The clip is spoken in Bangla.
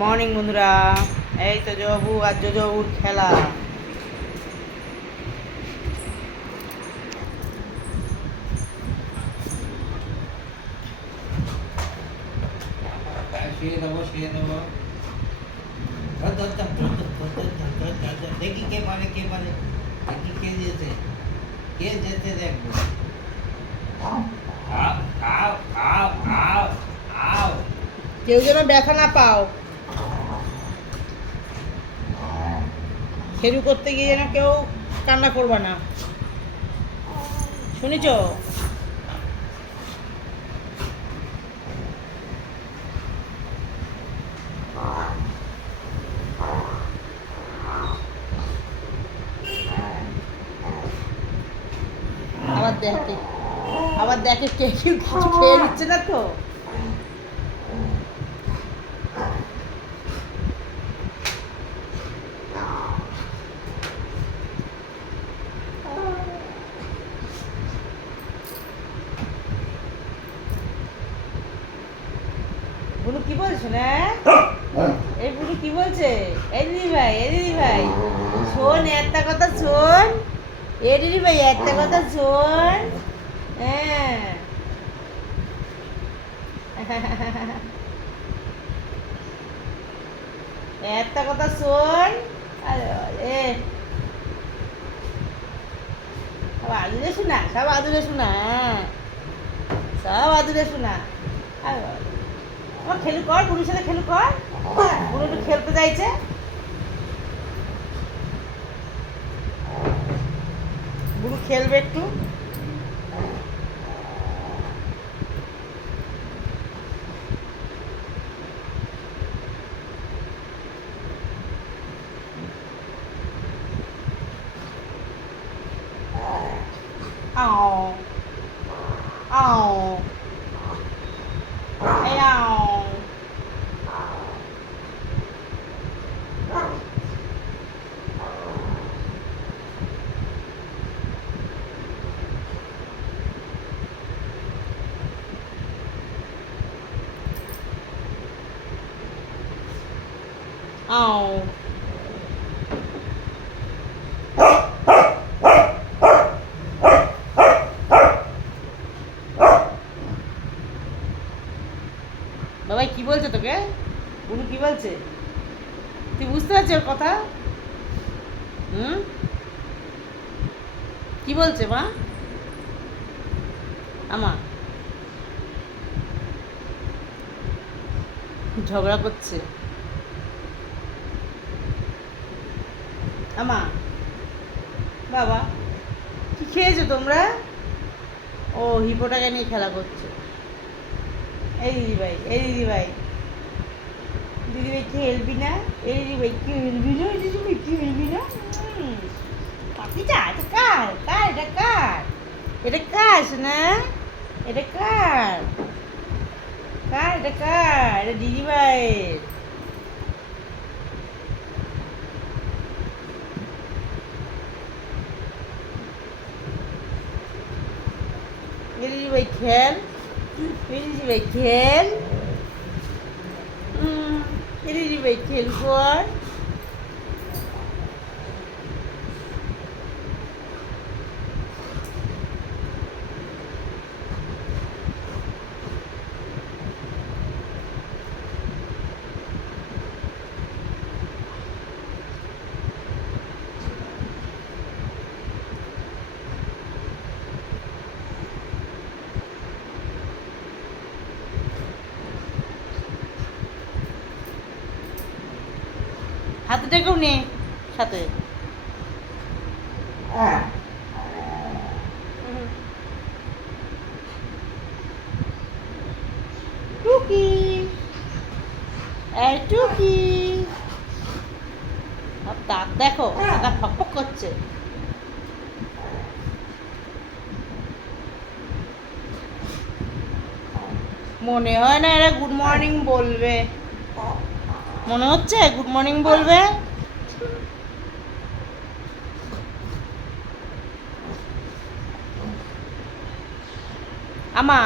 মর্নিং বন্ধুরা। এই তো জবু আর জবুর খেলা। দেখি কে পারে দেখি কে যেতে দেখবো। কেউ যেন ব্যথা না পাও, খেরু করতে গিয়ে যেন কেউ কান্না করবা না, শুনেছ? আবার দেখে কে কেউ কিছু খেয়ে নিচ্ছে না তো। বুনু কি বলছো না? এই বুনু কি বলছে? এই দিদি ভাই শোন একটা কথা শোন। এ দিদি ভাই একটা কথা শোন। হ্যাঁ একটা কথা শোন। এ সব আদুরে শোনা, সব আদুরে শোনা, সব আদুরে শোনা। আমার খেলু কর, বুনুর সাথে খেলু কর। বুনু একটু খেলতে চাইছে। বুনু খেলবে একটু। Ow. Ow. Ow. Ow. বাবাই কি বলছে তোকে? বুনু কি বলছে? তুই বুঝতে পারছিস ওর কথা? কি বলছে মা? আমা ঝগড়া করছে। আমা বাবা কি খেয়েছো তোমরা? ও হিপোটাকে নিয়ে খেলা করছে। এই দিদিভাই খেলবি না? এই দিদিভাই খেলবি না? দিদিভাই খেলবি না? পাখিটা এটা কার? এটা কার? এটা কার না? এটা কার? এটা কার? এটা দিদিভাই। দিদিভাই খেল, দিদিভাই খেল, দিদিভাই খেল কর। হাতিটাকেও নে সাথে। টুকি, এই টুকি, দাঁত দেখো, দাঁত ফকফক করছে। মনে হয় না এরা গুড মর্নিং বলবে। মনে হচ্ছে গুড মর্নিং বলবে। আমা